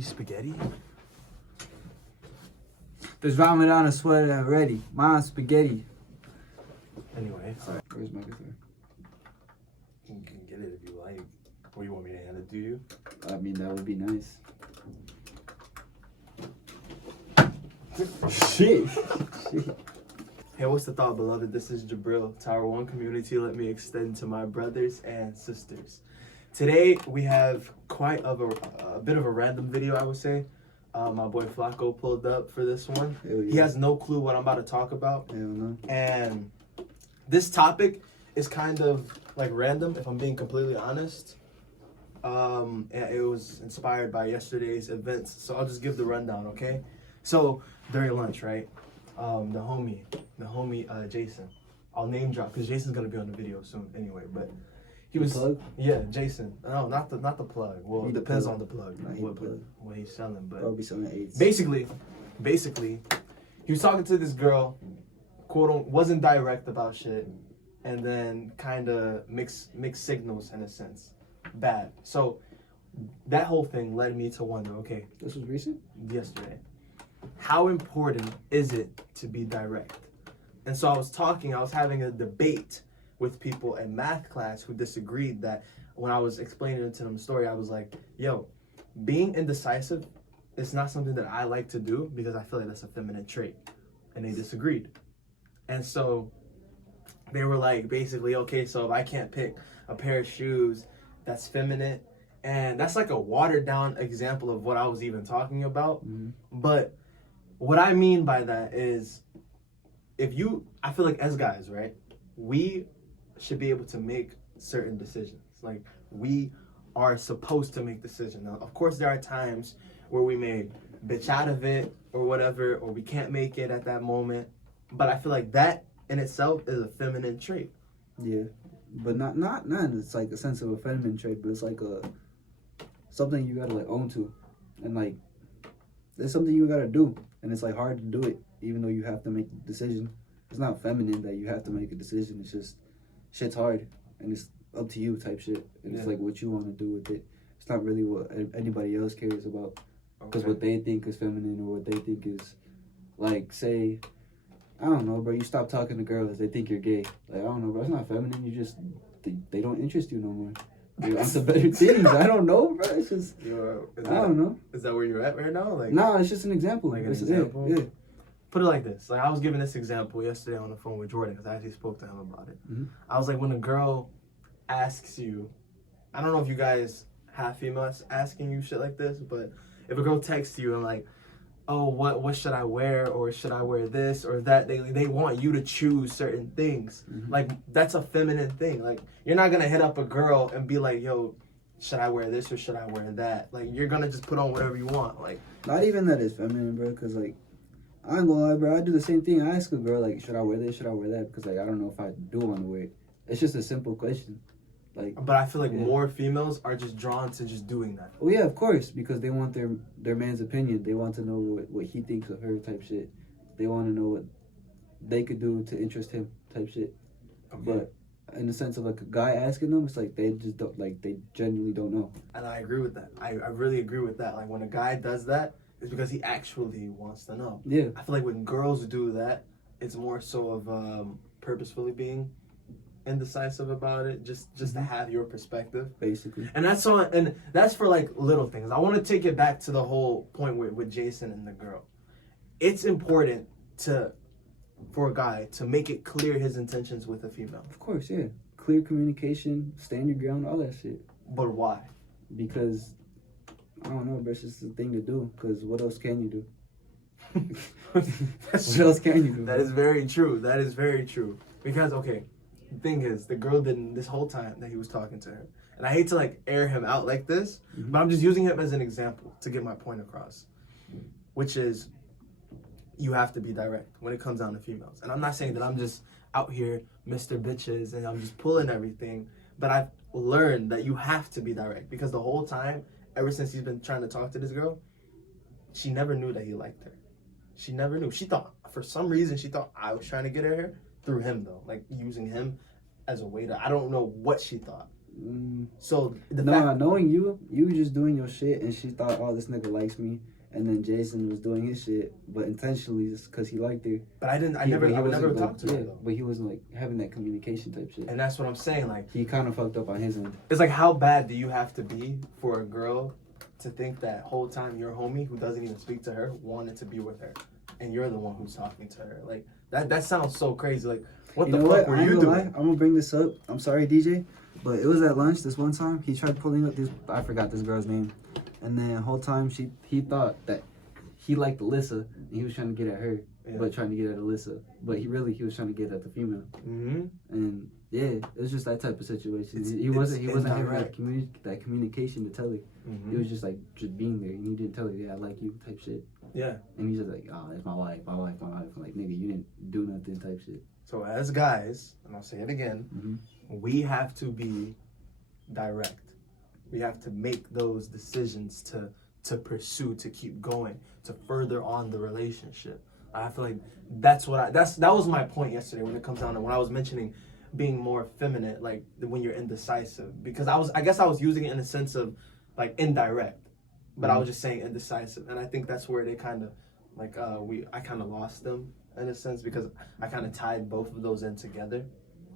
Spaghetti? There's Ramadana sweater already. Mine's spaghetti. Anyway, sorry. Where's my guitar? You can get it if you like. Or you want me to hand it to you? I mean, that would be nice. Shit. Hey, what's the thought, beloved? This is Jabril, Tower 1 community. Let me extend to my brothers and sisters. Today, we have quite a bit of a random video, I would say. My boy Flacco pulled up for this one. Hell yeah. He has no clue what I'm about to talk about. Hell no. And this topic is kind of like random, if I'm being completely honest. And it was inspired by yesterday's events. So I'll just give the rundown, okay? So during lunch, right? The homie Jason. I'll name drop because Jason's gonna be on the video soon anyway. But he was Jason. No, not the plug. Well, it depends on the plug. What he's selling, but Probably selling AIDS. basically, he was talking to this girl, wasn't direct about shit, and then kind of mixed signals in a sense, bad. So that whole thing led me to wonder, okay, This was recent? yesterday, how important is it to be direct? And so I was having a debate with people in math class who disagreed that when I was explaining it to them the story, I was like, yo, being indecisive is not something that I like to do because I feel like that's a feminine trait. And they disagreed. And so they were like, basically, okay, so if I can't pick a pair of shoes that's feminine, and that's like a watered down example of what I was even talking about. Mm-hmm. But what I mean by that is, I feel like as guys, right, we should be able to make certain decisions. Like, we are supposed to make decisions. Now, of course, there are times where we may bitch out of it or whatever, or we can't make it at that moment. But I feel like that in itself is a feminine trait. Yeah. But not it's like a sense of a feminine trait, but it's like something you gotta like own to. And like, it's something you gotta do. And it's like hard to do it, even though you have to make a decision. It's not feminine that you have to make a decision. It's just, shit's hard. And it's up to you type shit. And it's like what you want to do with it. It's not really what anybody else cares about. Because what they think is feminine or what they think is, like, say, I don't know, bro, you stop talking to girls, they think you're gay. Like, I don't know, bro, it's not feminine. You just, they don't interest you no more. You're onto better things. I don't know, bro. It's just, I don't know. Is that where you're at right now? Like, nah, it's just an example. Like an it's example? Yeah. Put it like this. Like, I was giving this example yesterday on the phone with Jordan because I actually spoke to him about it. Mm-hmm. I was like, when a girl asks you, I don't know if you guys have females asking you shit like this, but if a girl texts you and like, oh, what should I wear, or should I wear this or that, they want you to choose certain things. Mm-hmm. Like, that's a feminine thing. Like, you're not gonna hit up a girl and be like, yo, should I wear this or should I wear that? Like, you're gonna just put on whatever you want. Like, Not even that it's feminine, bro, because, like, I ain't gonna lie, bro, I do the same thing. I ask a girl, like, should I wear this, should I wear that? Because, like, I don't know if I do want to wear it. It's just a simple question. Like, but I feel like more females are just drawn to just doing that. oh, yeah, of course, because they want their man's opinion. They want to know what he thinks of her type shit. They want to know what they could do to interest him type shit. Okay. But in the sense of, like, a guy asking them, it's like they just don't, like, they genuinely don't know. And I agree with that. I really agree with that. Like, when a guy does that, it's because he actually wants to know. Yeah. I feel like when girls do that, it's more so of purposefully being indecisive about it, just to have your perspective, Basically. and that's for like little things. I want to take it back to the whole point with Jason and the girl. It's important for a guy to make it clear his intentions with a female. Of course, yeah. Clear communication, stand your ground, all that shit. But why? Because, I don't know, bro, it's just the thing to do. Because what else can you do? What else can you do? That is very true. That is very true. Because, okay, the thing is, the girl didn't, this whole time that he was talking to her, and I hate to like air him out like this, but I'm just using him as an example to get my point across, which is, you have to be direct when it comes down to females. And I'm not saying that I'm just out here Mr. Bitches and I'm just pulling everything, but I've learned that you have to be direct, because the whole time, ever since he's been trying to talk to this girl, she never knew that he liked her. She never knew. She thought, for some reason, she thought I was trying to get at her through him, though. Like, using him as a way to, I don't know what she thought. So the No, fact, knowing you were just doing your shit, and she thought, oh, this nigga likes me, and then Jason was doing his shit, but intentionally just because he liked her. but I would But never wasn't, talk to her yeah, though. but he wasn't like having that communication type shit. And that's what I'm saying. Like, He kind of fucked up on his end. it's like, how bad do you have to be for a girl to think that whole time your homie who doesn't even speak to her wanted to be with her, and you're the one who's talking to her? Like that sounds so crazy. Like, what You the know fuck what? were I ain't you gonna doing? lie. I'm gonna bring this up. I'm sorry, DJ, but it was at lunch this one time. He tried pulling up this. I forgot this girl's name, and then the whole time he thought that he liked Alyssa, and he was trying to get at her, Yeah. but trying to get at Alyssa. But he was trying to get at the female. Mm-hmm. And yeah, it was just that type of situation. It's He wasn't having indirect. that communication to tell her. Mm-hmm. He was just like just being there, and he didn't tell her, yeah, I like you type shit. Yeah. And he's just like, oh, that's my wife. I'm like, nigga, you didn't do nothing type shit. So as guys, and I'll say it again, Mm-hmm. we have to be direct. We have to make those decisions to pursue, to keep going, to further on the relationship. I feel like that was my point yesterday when it comes down to when I was mentioning being more feminine, like when you're indecisive. Because I guess I was using it in the sense of like indirect, but I was just saying indecisive. And I think that's where they kind of like I kind of lost them in a sense, because I kind of tied both of those in together,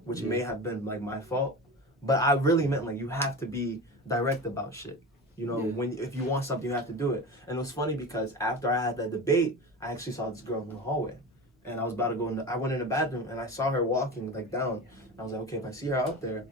which may have been like my fault. But I really meant like you have to be direct about shit. You know, if you want something, you have to do it. And it was funny because after I had that debate, I actually saw this girl in the hallway, and I was about to go I went in the bathroom and I saw her walking like down. And I was like, okay, if I see her out there,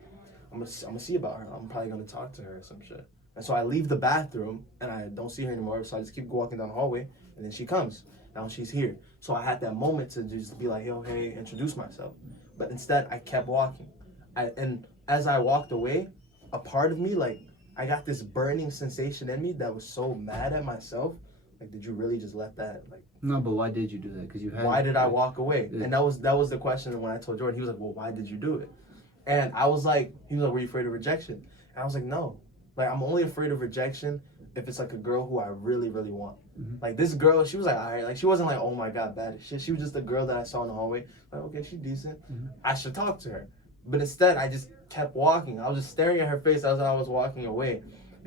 I'm gonna see about her. I'm probably gonna talk to her or some shit. And so I leave the bathroom and I don't see her anymore. So I just keep walking down the hallway, and then she comes. Now she's here. So I had that moment to just be like, yo, hey, introduce myself. But instead, I kept walking. And as I walked away, a part of me, like, I got this burning sensation in me that was so mad at myself. Like, did you really just let that, like... No, but why did you do that? Because you had... Why did I walk away? Yeah. And that was the question when I told Jordan. He was like, well, why did you do it? And I was like, he was like, were you afraid of rejection? And I was like, no. Like, I'm only afraid of rejection if it's like a girl who I really, really want. Mm-hmm. Like, this girl, she was like, all right. Like, she wasn't like, oh my God, bad as shit. She was just a girl that I saw in the hallway. Like, okay, she's decent. Mm-hmm. I should talk to her. But instead, I just kept walking. I was just staring at her face as I was walking away.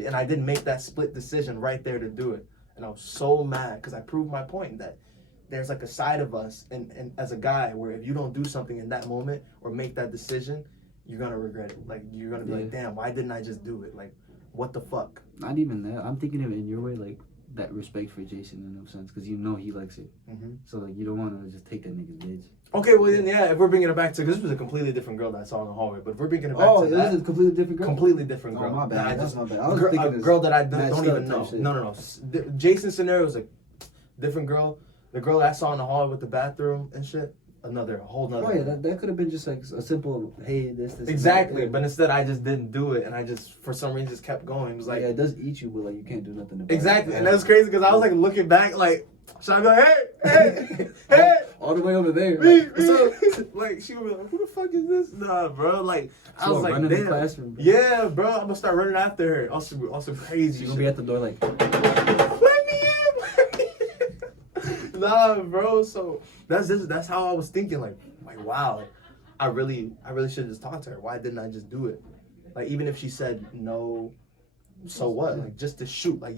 And I didn't make that split decision right there to do it. And I was so mad because I proved my point that there's like a side of us and as a guy where if you don't do something in that moment or make that decision, you're going to regret it. Like, you're going to be like, damn, why didn't I just do it? Like, what the fuck? Not even that. I'm thinking of it in your way, like, that respect for Jason in no sense, because you know he likes it. Mm-hmm. So, like, you don't want to just take that nigga's bitch. Okay, well then, yeah, if we're bringing it back to, because this was a completely different girl that I saw in the hallway, but if we're bringing it back to it that, was a completely different girl? completely different girl. Oh, my bad. That's my bad. I was a thinking girl that I don't matched even up know. type shit. No. Jason's scenario was a different girl. The girl that I saw in the hallway with the bathroom and shit, a whole nother. Oh, yeah, that could have been just like a simple, hey, this. Exactly, and that. but instead I just didn't do it, and I just, for some reason, just kept going. It was like, yeah, it does eat you, but like you can't do nothing about exactly, it. and that's crazy because I was like looking back, like, should I be like, hey, all the way over there. me, Like, what's up? like she would be like, who the fuck is this? Nah, bro, like I was like, running the damn, classroom. Bro. yeah, bro, I'm gonna start running after her. Also crazy. She's gonna be at the door like, let me in. Nah, bro. So that's how I was thinking. Like wow, I really should have just talked to her. Why didn't I just do it? Like even if she said no, so what? Like just to shoot. Like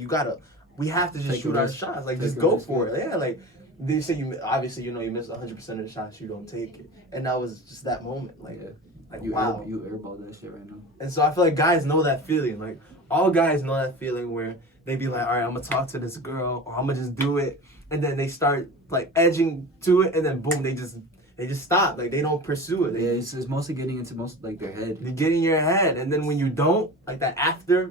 we have to just Take a shoot our risk. shots. Like Take just a go risk, for it. Yeah, like they say obviously you miss 100% of the shots you don't take it, and that was just that moment. Like yeah. like You wow. you airball that shit right now. And so I feel like guys know that feeling. Like all guys know that feeling where they be like, all right, I'm gonna talk to this girl, or I'm gonna just do it, and then they start like edging to it, and then boom, they just stop. Like they don't pursue it. Yeah, it's mostly getting into like their head. They get in your head, and then when you don't, like that after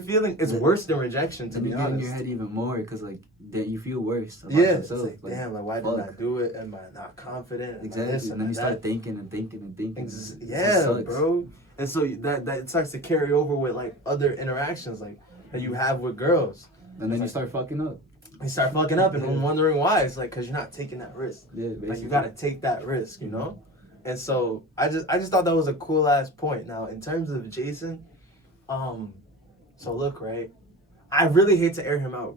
feeling, it's worse than rejection. To And be you get in honest. your head even more because like that you feel worse. About Yeah, it's yourself. like, damn, like why didn't I fuck. do it? Am I not confident? Am I Exactly, this? and Am then I you that? start thinking and thinking and thinking. It Yeah, just sucks. bro. And so that it starts to carry over with like other interactions like that you have with girls. And then you like- start fucking up. You start fucking up and I'm wondering why. It's like because you're not taking that risk. Yeah, basically. Like you gotta take that risk, you know. And so I just thought that was a cool ass point. Now in terms of Jason, so look, right, I really hate to air him out,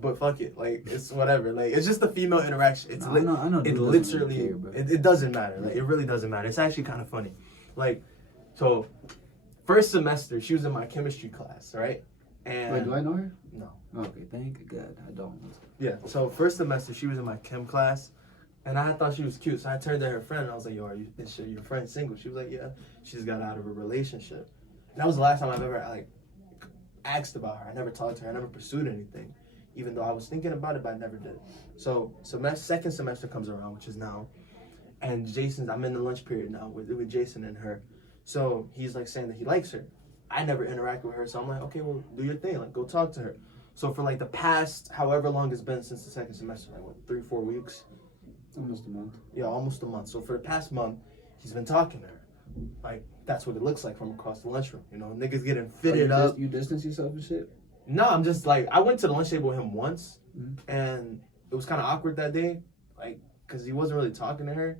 but fuck it, like it's whatever. Like it's just the female interaction. It's I know. it dude doesn't literally really care, bro. it doesn't matter. Like it really doesn't matter. It's actually kind of funny. Like so first semester, she was in my chemistry class, right? And Wait, do I know her? No. Okay, thank God I don't. Yeah, so first semester, she was in my chem class, and I thought she was cute, so I turned to her friend, and I was like, yo, is your friend single? She was like, yeah, she just got out of a relationship. And that was the last time I've ever, like, asked about her. I never talked to her. I never pursued anything, even though I was thinking about it, but I never did. So second semester comes around, which is now, and I'm in the lunch period now with Jason and her. So he's like saying that he likes her. I never interacted with her, so I'm like, okay, well, do your thing. Like, go talk to her. So for like the past, however long it's been since the second semester, like what, 3-4 weeks? Almost a month. Yeah, almost a month. So for the past month, he's been talking to her. Like, that's what it looks like from across the lunchroom. You know, niggas getting fitted up. You distance yourself and shit? No, I'm just like, I went to the lunch table with him once, Mm-hmm. and it was kind of awkward that day, like, because he wasn't really talking to her.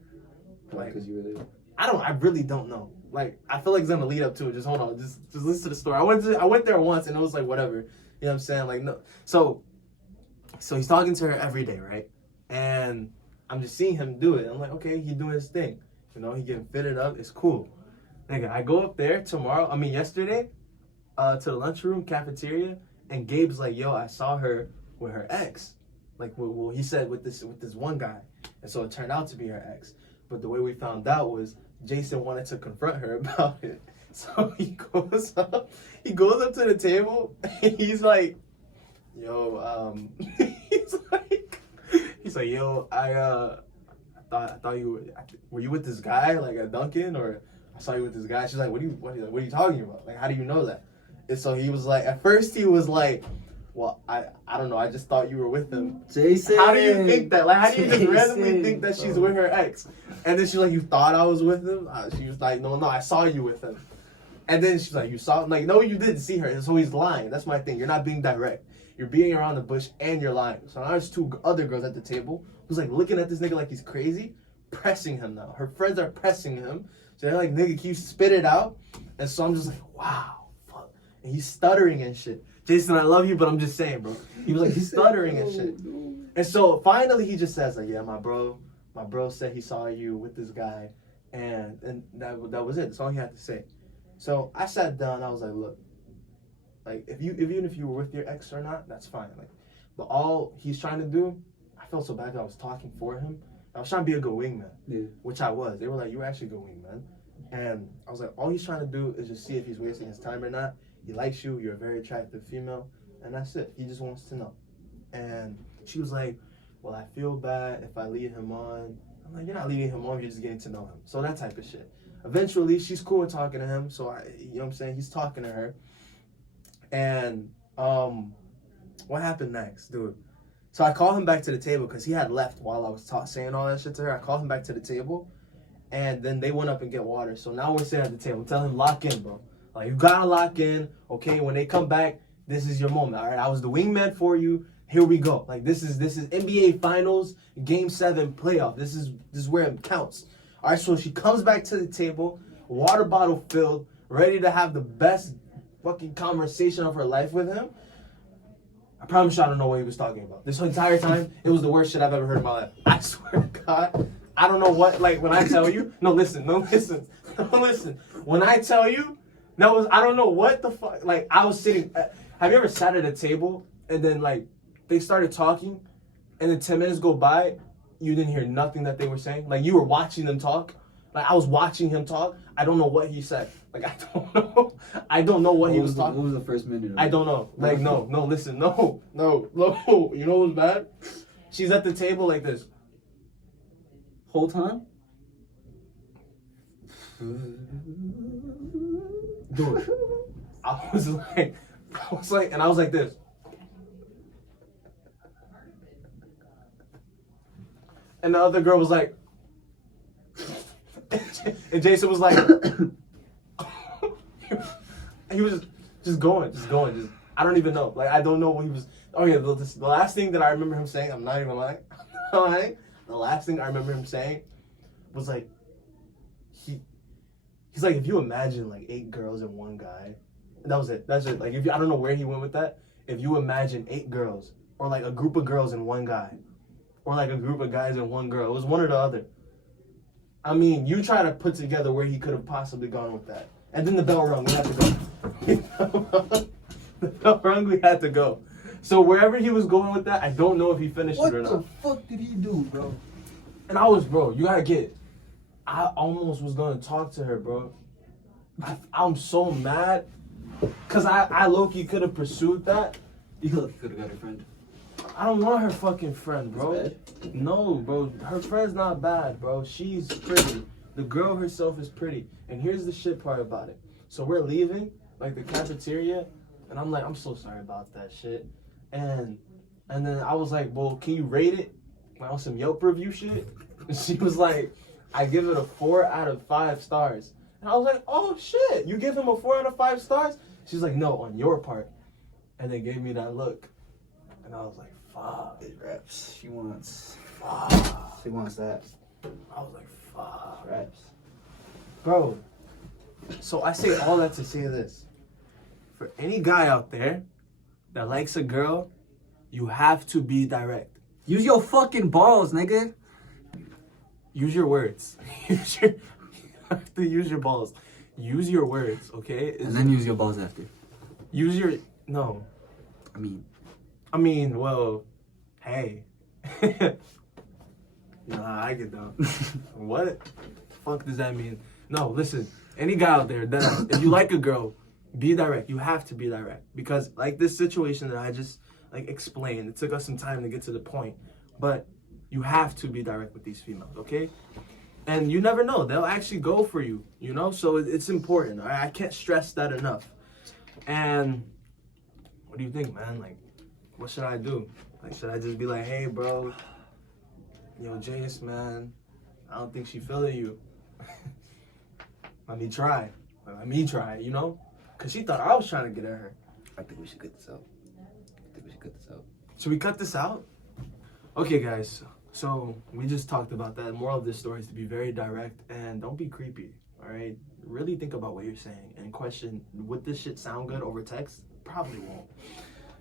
Like, Because you were there. I really don't know. Like, I feel like it's gonna lead up to it. Just hold on, just listen to the story. I went there once, and it was like, whatever. You know what I'm saying? Like, no. So he's talking to her every day, right? And I'm just seeing him do it. I'm like, okay, he's doing his thing. You know, he getting fitted up. It's cool. Nigga, I go up there yesterday, to the lunchroom cafeteria, and Gabe's like, yo, I saw her with her ex. Like, well, he said with this one guy. And so it turned out to be her ex. But the way we found out was Jason wanted to confront her about it. So he goes up to the table, and he's like, yo, he's like, yo, I thought you were you with this guy, like at Dunkin', or I saw you with this guy. She's like, what are you talking about? Like, how do you know that? And so he was like, at first he was like, well, I don't know, I just thought you were with him. Jason! How do you think that? Like, how do you just Jason, randomly think that she's with her ex? And then she's like, you thought I was with him? She was like, no, I saw you with him. And then she's like, you saw him? Like, no, you didn't see her. So he's lying. That's my thing. You're not being direct. You're being around the bush and you're lying. So now there's two other girls at the table who's like looking at this nigga like he's crazy, pressing him now. Her friends are pressing him. So they're like, nigga, can you spit it out? And so I'm just like, wow, fuck. And he's stuttering and shit. Jason, I love you, but I'm just saying, bro. He was like stuttering and shit. And so finally he just says like, yeah, my bro said he saw you with this guy, and that was it. That's all he had to say. So I sat down. I was like, look, like even if you were with your ex or not, that's fine. Like, but all he's trying to do, I felt so bad that I was talking for him. I was trying to be a good wingman, which I was. They were like, you were actually a good wingman, and I was like, all he's trying to do is just see if he's wasting his time or not. He likes you. You're a very attractive female, and that's it. He just wants to know. And she was like, well, I feel bad if I lead him on. I'm like, you're not leading him on. You're just getting to know him. So that type of shit. Eventually, she's cool with talking to him. So you know what I'm saying? He's talking to her. And what happened next, dude? So I called him back to the table because he had left while I was saying all that shit to her. I called him back to the table, and then they went up and get water. So now we're sitting at the table. Tell him, lock in, bro. Like, you gotta lock in, okay? When they come back, this is your moment, all right? I was the wingman for you. Here we go. Like, this is NBA Finals, Game 7 playoff. This is where it counts. All right, so she comes back to the table, water bottle filled, ready to have the best fucking conversation of her life with him. I promise you I don't know what he was talking about. This entire time, it was the worst shit I've ever heard in my life. I swear to God, I don't know what, like, when I tell you, no, listen. When I tell you, I don't know what the fuck, like, I was sitting, have you ever sat at a table, and then, like, they started talking, and then 10 minutes go by, you didn't hear nothing that they were saying? Like, you were watching them talk? Like, I was watching him talk. I don't know what he said. Like, I don't know. I don't know what he was talking. What was the first minute of it? I don't know. Like, no, listen, no. You know what was bad? She's at the table like this. Whole time? Dude, I was like, and I was like this. And the other girl was like, and Jason was like, he was just going. I don't even know. Like, I don't know what he was. Oh yeah, the last thing that I remember him saying, I'm not even lying. The last thing I remember him saying was like, he's like, if you imagine like 8 girls and 1 guy, and that was it. That's it. Like, I don't know where he went with that. If you imagine 8 girls, or like a group of girls and 1 guy, or like a group of guys and 1 girl, it was one or the other. I mean, you try to put together where he could have possibly gone with that, And then the bell rung. We had to go. The bell rung. We had to go. So wherever he was going with that, I don't know if he finished What it or the not. fuck did he do, bro? And I was, bro, you gotta get. I almost was gonna talk to her, bro. I'm so mad. Cause I low-key could have pursued that. You could have got a friend. I don't want her fucking friend, bro. That's No, bro. Her friend's not bad, bro. She's pretty. The girl herself is pretty. And here's the shit part about it. So we're leaving, like the cafeteria, and I'm like, I'm so sorry about that shit. And then I was like, well, can you rate it? Like on some Yelp review shit? And she was like, I give it a 4 out of 5 stars. And I was like, oh shit, you give him a 4 out of 5 stars? She's like, no, on your part. And they gave me that look. And I was like, fuck. It raps. She wants. Fuck. She wants that. I was like, fuck. Raps. Bro, so I say all that to say this. For any guy out there that likes a girl, you have to be direct. Use your fucking balls, nigga. Use your words. You have to use your balls. Use your words, okay? And then use your balls after. Use your... No. I mean, Well, hey. Nah, I get down. What the fuck does that mean? No, listen. Any guy out there that if you like a girl, be direct. You have to be direct. Because like this situation that I just like explained, it took us some time to get to the point. But you have to be direct with these females, okay? And you never know. They'll actually go for you, you know? So it's important. I can't stress that enough. And what do you think, man? Like, what should I do? Like, should I just be like, hey, bro, yo, Jace, man, I don't think she feeling you. Let me try, you know? Because she thought I was trying to get at her. I think we should cut this out. Should we cut this out? Okay, guys. So we just talked about that. The moral of this story is to be very direct and don't be creepy, all right? Really think about what you're saying and question, would this shit sound good over text? Probably won't.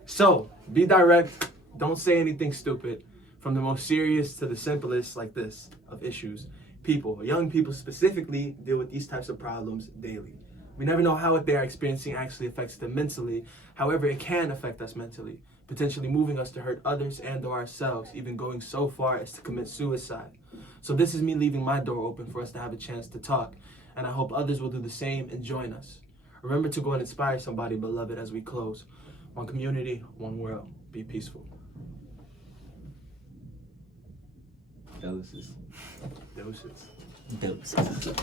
So, be direct. Don't say anything stupid. From the most serious to the simplest, like this, of issues. People, young people specifically, deal with these types of problems daily. We never know how what they are experiencing actually affects them mentally. However, it can affect us mentally, potentially moving us to hurt others and or ourselves, even going so far as to commit suicide. So this is me leaving my door open for us to have a chance to talk, and I hope others will do the same and join us. Remember to go and inspire somebody, beloved, as we close. One community, one world. Be peaceful. Doses. Doses. Doses.